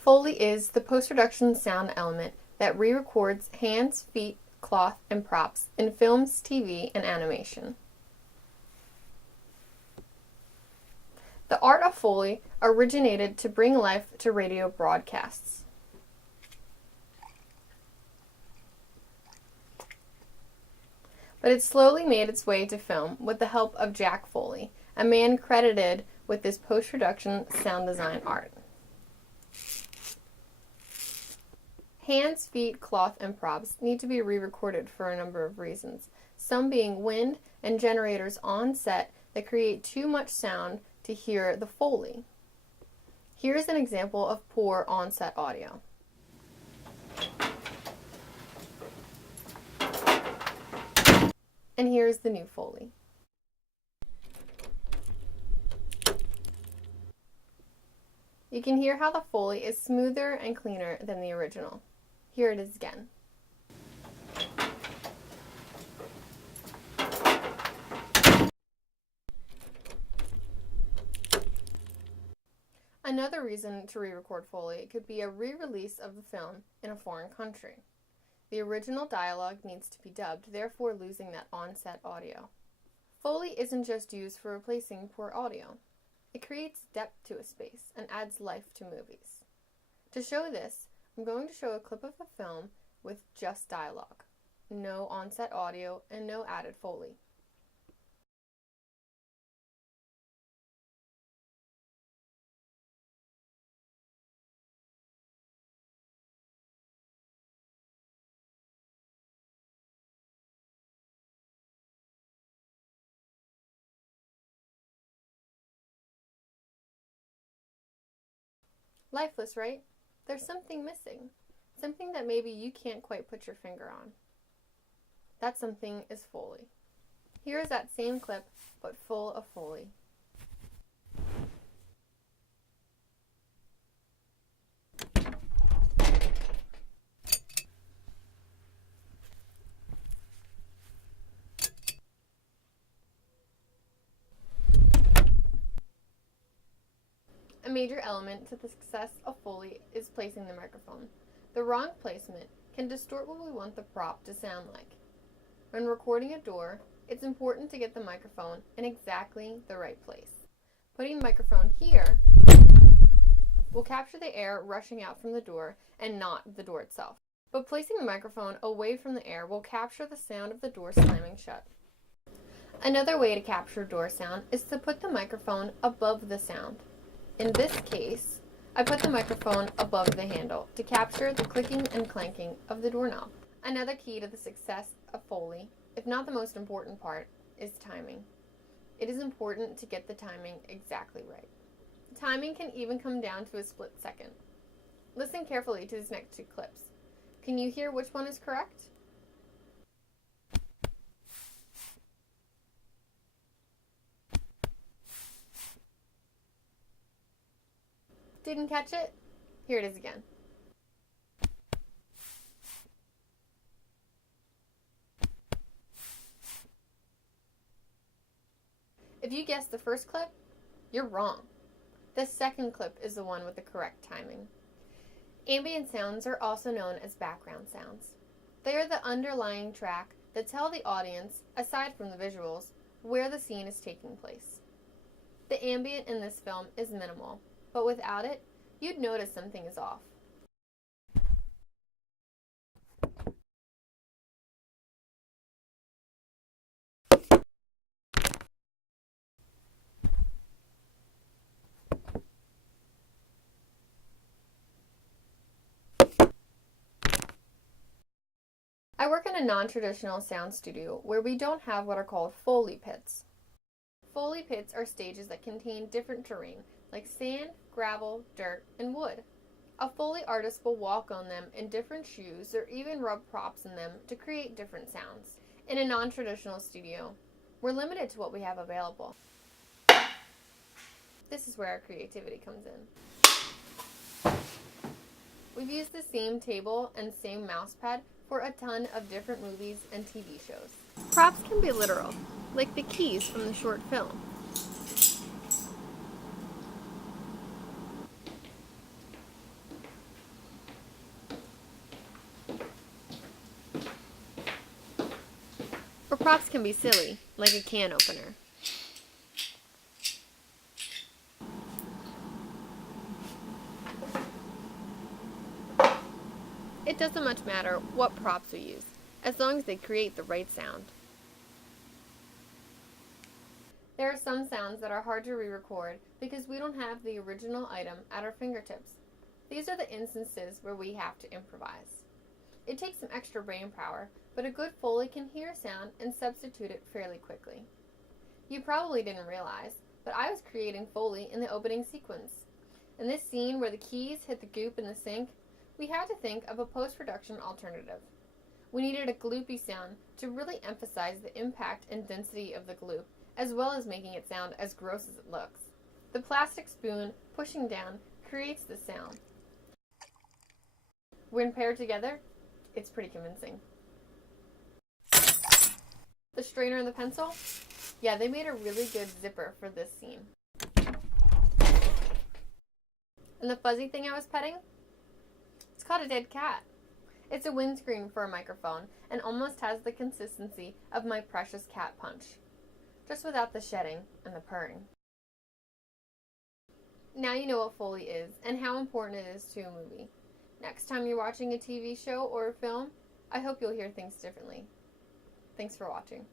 Foley is the post-production sound element that re-records hands, feet, cloth, and props in films, TV, and animation. The art of Foley originated to bring life to radio broadcasts. But it slowly made its way to film with the help of Jack Foley, a man credited with this post-production sound design art. Hands, feet, cloth, and props need to be re-recorded for a number of reasons, some being wind and generators on set that create too much sound to hear the Foley. Here's an example of poor on-set audio. And here's the new Foley. You can hear how the Foley is smoother and cleaner than the original. Here it is again. Another reason to re-record Foley could be a re-release of the film in a foreign country. The original dialogue needs to be dubbed, therefore losing that on-set audio. Foley isn't just used for replacing poor audio. It creates depth to a space and adds life to movies. To show this, I'm going to show a clip of a film with just dialogue, no on-set audio, and no added Foley. Lifeless, right? There's something missing. Something that maybe you can't quite put your finger on. That something is Foley. Here is that same clip, but full of Foley. A major element to the success of Foley is placing the microphone. The wrong placement can distort what we want the prop to sound like. When recording a door, it's important to get the microphone in exactly the right place. Putting the microphone here will capture the air rushing out from the door and not the door itself. But placing the microphone away from the air will capture the sound of the door slamming shut. Another way to capture door sound is to put the microphone above the sound. In this case, I put the microphone above the handle to capture the clicking and clanking of the doorknob. Another key to the success of Foley, if not the most important part, is timing. It is important to get the timing exactly right. The timing can even come down to a split second. Listen carefully to these next two clips. Can you hear which one is correct? Didn't catch it? Here it is again. If you guessed the first clip, you're wrong. The second clip is the one with the correct timing. Ambient sounds are also known as background sounds. They are the underlying track that tell the audience, aside from the visuals, where the scene is taking place. The ambient in this film is minimal, but without it, you'd notice something is off. I work in a non-traditional sound studio where we don't have what are called Foley pits. Foley pits are stages that contain different terrain, like sand, gravel, dirt, and wood. A Foley artist will walk on them in different shoes or even rub props in them to create different sounds. In a non-traditional studio, we're limited to what we have available. This is where our creativity comes in. We've used the same table and same mouse pad for a ton of different movies and TV shows. Props can be literal, like the keys from the short film. But props can be silly, like a can opener. It doesn't much matter what props we use, as long as they create the right sound. There are some sounds that are hard to re-record because we don't have the original item at our fingertips. These are the instances where we have to improvise. It takes some extra brain power, but a good Foley can hear sound and substitute it fairly quickly. You probably didn't realize, but I was creating Foley in the opening sequence. In this scene where the keys hit the goop in the sink, we had to think of a post-production alternative. We needed a gloopy sound to really emphasize the impact and density of the gloop, as well as making it sound as gross as it looks. The plastic spoon pushing down creates the sound. When paired together, it's pretty convincing. The strainer and the pencil? Yeah, they made a really good zipper for this scene. And the fuzzy thing I was petting? It's called a dead cat. It's a windscreen for a microphone and almost has the consistency of my precious cat punch, just without the shedding and the purring. Now you know what Foley is and how important it is to a movie. Next time you're watching a TV show or a film, I hope you'll hear things differently. Thanks for watching.